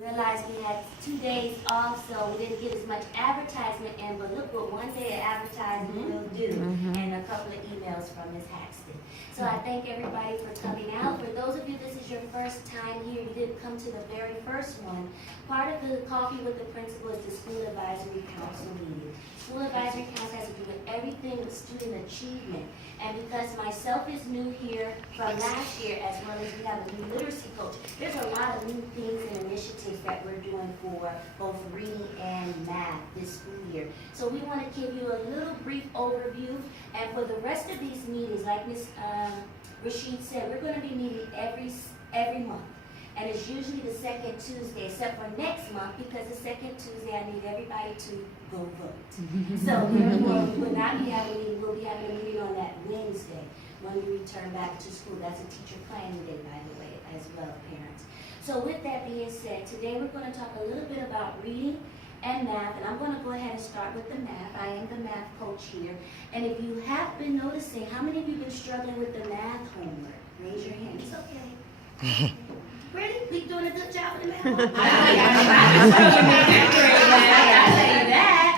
We realized we had 2 days off, so we didn't get as much advertisement in, but look what one day of advertising will do, and a couple of emails from Ms. Haxton. So I thank everybody for coming out. For those of you, this is your first time here, you didn't come to the very first one. Part of the Coffee with the Principal is the School Advisory Council meeting. School Advisory Council has to do with everything with student achievement. And because myself is new here from last year, as well as we have a new literacy coach, there's a lot of new things and initiatives that we're doing for both reading and math this school year. So we want to give you a little brief overview. And for the rest of these meetings, like Ms. Rashid said, we're going to be meeting every month. And it's usually the second Tuesday, except for next month, because the second Tuesday I need everybody to go vote. So therefore, we will not be having a meeting, we'll be having a meeting on that Wednesday when we return back to school. That's a teacher planning day, by the way, as well, parents. So with that being said, today we're going to talk a little bit about reading and math, and I'm going to go ahead and start with the math. I am the math coach here. And if you have been noticing, how many of you have been struggling with the math homework? Raise your hand. It's okay. Really? We doing a good job with the math homework? I tell you that.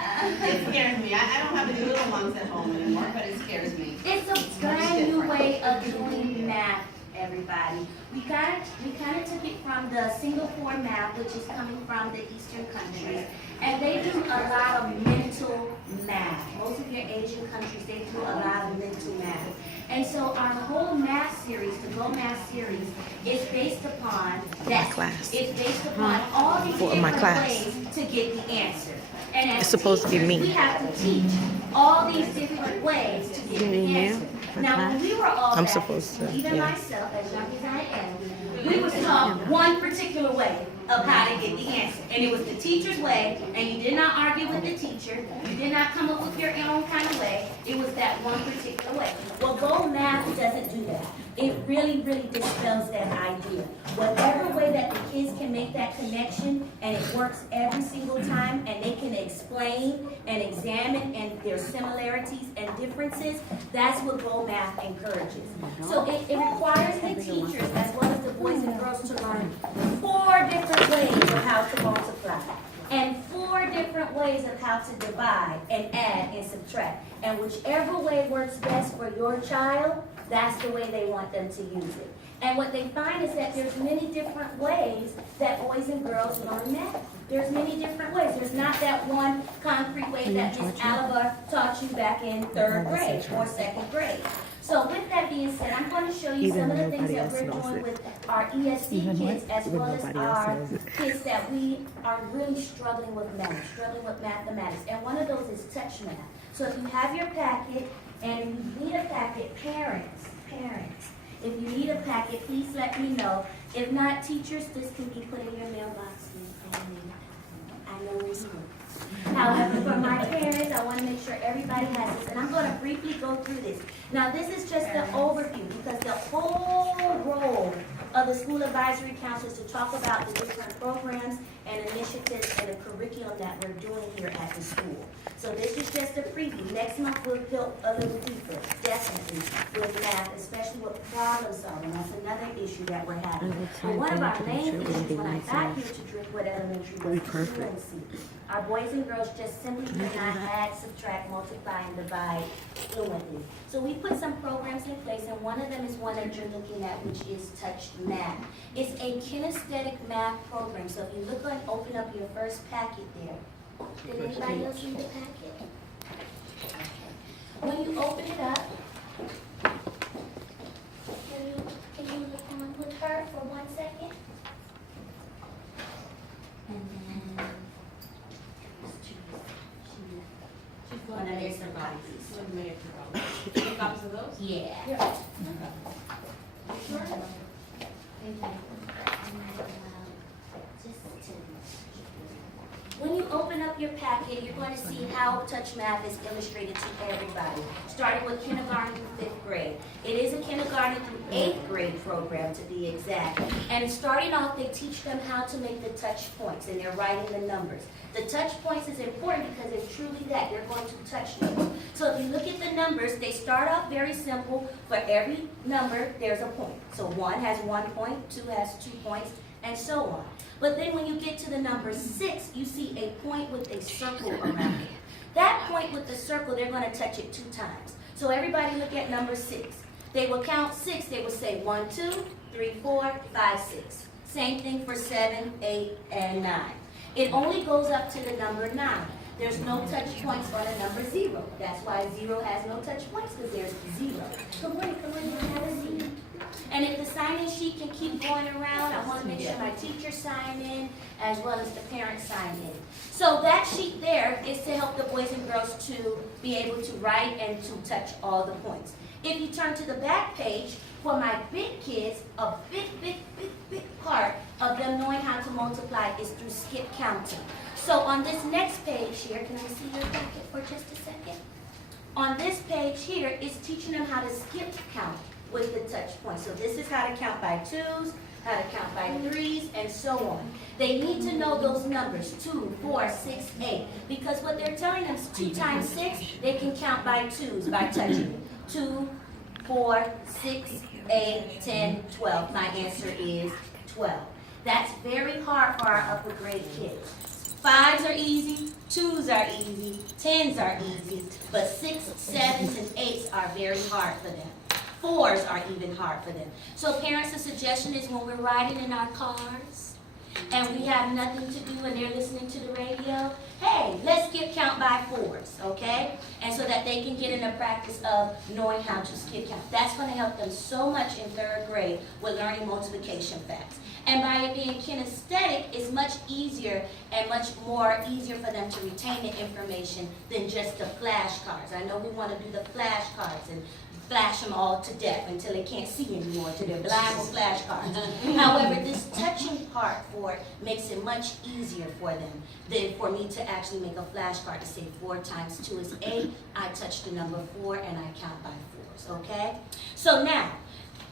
It scares me. I don't have any little ones at home anymore, but it scares me. It's a brand new way of doing math, everybody. We kind of took it from the Singapore math, which is coming from the Eastern countries, and they do a lot of mental math. Most of your Asian countries, they do a lot of mental math. And so our whole math series, the Go Math series, is based upon that. Class. It's based upon all these For different my class. ways to get the answer. And as It's supposed to be teachers, me. we have to teach all these different ways to get the Yeah, answer. for Now, when class. we were all I'm back supposed in school, to, even yeah. myself, as young as I am, we was taught one particular way of how to get the answer. And it was the teacher's way, and you did not argue with the teacher. You did not come up with your own kind of way. It was that one particular way. Well, Go Math doesn't do that. It really, really dispels that idea. Whatever way that the kids can make that connection, and it works every single time, and they can explain and examine and their similarities and differences, that's what Go Math encourages. So it requires the teachers as well as the boys and girls to learn 4 different ways of how to multiply, and 4 different ways of how to divide and add and subtract. And whichever way works best for your child, that's the way they want them to use it. And what they find is that there's many different ways that boys and girls learn math. There's many different ways. There's not that one concrete way that Ms. Alaba taught you back in 3rd grade or 2nd grade. So with that being said, I'm going to show you some of the things that we're doing with our ESC kids as well as our kids that we are really struggling with math, struggling with mathematics. And one of those is touch math. So if you have your packet and you need a packet, parents, if you need a packet, please let me know. If not, teachers, this can be put in your mailbox. I know where you live. However, for my parents, I want to make sure everybody has this, and I'm going to briefly go through this. Now, this is just the overview, because the whole role of the School Advisory Council is to talk about the different programs and initiatives and the curriculum that we're doing here at the school. So this is just a preview. Next month, we'll go a little deeper, definitely, with math, especially with problem solving. That's another issue that we're having. But one of our main issues when I got here to Driftwood Elementary was fluency. Our boys and girls just simply cannot add, subtract, multiply, and divide fluently. So we put some programs in place, and one of them is one that you're looking at, which is Touch Math. It's a kinesthetic math program. So if you look and open up your first packet there, did anybody else read the packet? Okay. When you open it up, can you look on with her for 1 second? And then she's going to make some copies. Any copies of those? Yeah. Sure. Thank you. When you open up your packet, you're going to see how Touch Math is illustrated to everybody, starting with kindergarten through 5th grade. It is a kindergarten through 8th grade program, to be exact. And starting off, they teach them how to make the touch points, and they're writing the numbers. The touch points is important because it's truly that. You're going to touch them. So if you look at the numbers, they start off very simple. For every number, there's a point. So 1 has 1 point, 2 has 2 points, and so on. But then when you get to the number 6, you see a point with a circle around it. That point with the circle, they're going to touch it 2 times. So everybody look at number 6. They will count 6. They will say 1, 2, 3, 4, 5, 6. Same thing for 7, 8, and 9. It only goes up to the number 9. There's no touch points on a number 0. That's why 0 has no touch points, because there's 0. Come on, you have a 0. And if the sign-in sheet can keep going around, I want to make sure my teachers sign in as well as the parents sign in. So that sheet there is to help the boys and girls to be able to write and to touch all the points. If you turn to the back page, for my big kids, a big part of them knowing how to multiply is through skip counting. So on this next page here, can I see your packet for just a second? On this page here is teaching them how to skip count with the touch points. So this is how to count by 2s, how to count by 3s, and so on. They need to know those numbers, 2, 4, 6, 8, because what they're telling them is 2 times 6, they can count by 2s by touching. 2, 4, 6, 8, 10, 12. My answer is 12. That's very hard for our upper grade kids. 5s are easy, 2s are easy, 10s are easy, but 6s, 7s, and 8s are very hard for them. 4s are even hard for them. So parents, the suggestion is when we're riding in our cars and we have nothing to do and they're listening to the radio, hey, let's skip count by 4s, okay? And so that they can get in the practice of knowing how to skip count. That's going to help them so much in 3rd grade with learning multiplication facts. And by it being kinesthetic, it's much easier and much more easier for them to retain the information than just the flashcards. I know we want to do the flashcards and flash them all to death until they can't see anymore, until they're blind with flashcards. However, this touching part for it makes it much easier for them than for me to actually make a flashcard to say 4 times 2 is 8. I touch the number 4 and I count by 4s, okay? So now,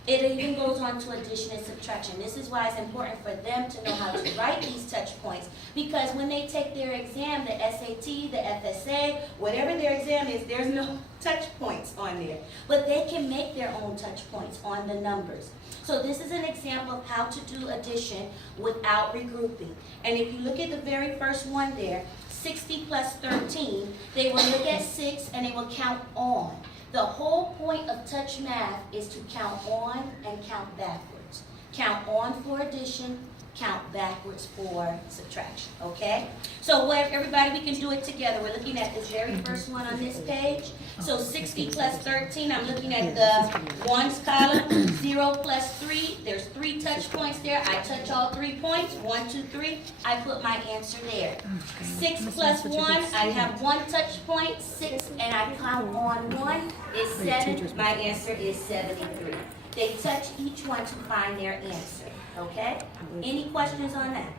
it even goes on to addition and subtraction. This is why it's important for them to know how to write these touch points, because when they take their exam, the SAT, the FSA, whatever their exam is, there's no touch points on there. But they can make their own touch points on the numbers. So this is an example of how to do addition without regrouping. And if you look at the very first one there, 60 plus 13, they will look at 6 and they will count on. The whole point of touch math is to count on and count backwards. Count on for addition, count backwards for subtraction, okay? So everybody, we can do it together. We're looking at this very first one on this page. So 60 plus 13, I'm looking at the ones column. 0 plus 3, there's 3 touch points there. I touch all 3 points, 1, 2, 3. I put my answer there. 6 plus 1, I have 1 touch point, 6, and I count on 1 is 7. My answer is 73. They touch each one to find their answer, okay? Any questions on that?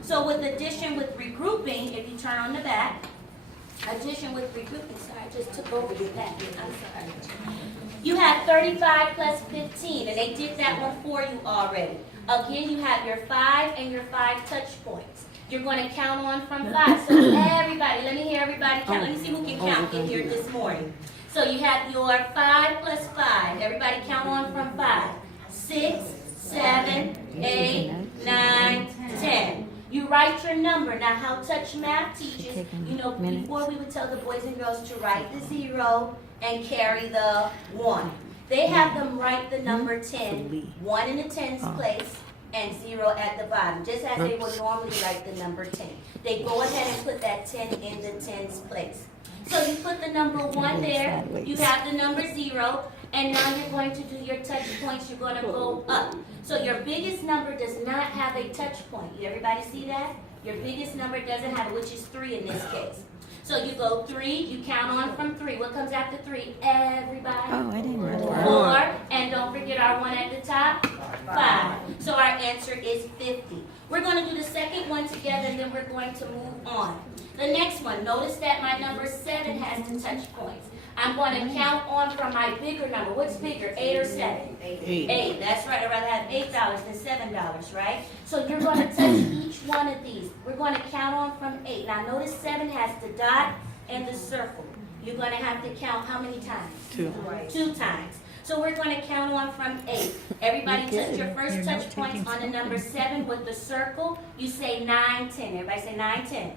So with addition with regrouping, if you turn on the back, addition with regrouping, sorry, I just took over your packet, I'm sorry. You have 35 plus 15, and they did that one for you already. Again, you have your 5 and your 5 touch points. You're going to count on from 5. So everybody, let me hear everybody count. Let me see who can count in here this morning. So you have your 5 plus 5. Everybody count on from 5. 6, 7, 8, 9, 10. You write your number. Now how touch math teaches, you know, before we would tell the boys and girls to write the 0 and carry the 1. They have them write the number 10, 1 in the tens place, and 0 at the bottom, just as they would normally write the number 10. They go ahead and put that 10 in the tens place. So you put the number 1 there, you have the number 0, and now you're going to do your touch points. You're going to go up. So your biggest number does not have a touch point. Everybody see that? Your biggest number doesn't have it, which is 3 in this case. So you go 3, you count on from 3. What comes after 3? Everybody. Oh, I didn't know that. 4, and don't forget our 1 at the top, 5. So our answer is 50. We're going to do the second one together, and then we're going to move on. The next one, notice that my number 7 has the touch points. I'm going to count on from my bigger number. What's bigger, 8 or 7? 8. That's right. I'd rather have $8 than $7, right? So you're going to touch each one of these. We're going to count on from 8. Now notice 7 has the dot and the circle. You're going to have to count how many times? 2. 2 times. So we're gonna count on from 8. Everybody Okay. touch your first You're touch not points taking on the number 7 with the circle. You say 9, 10. Everybody say 9, 10.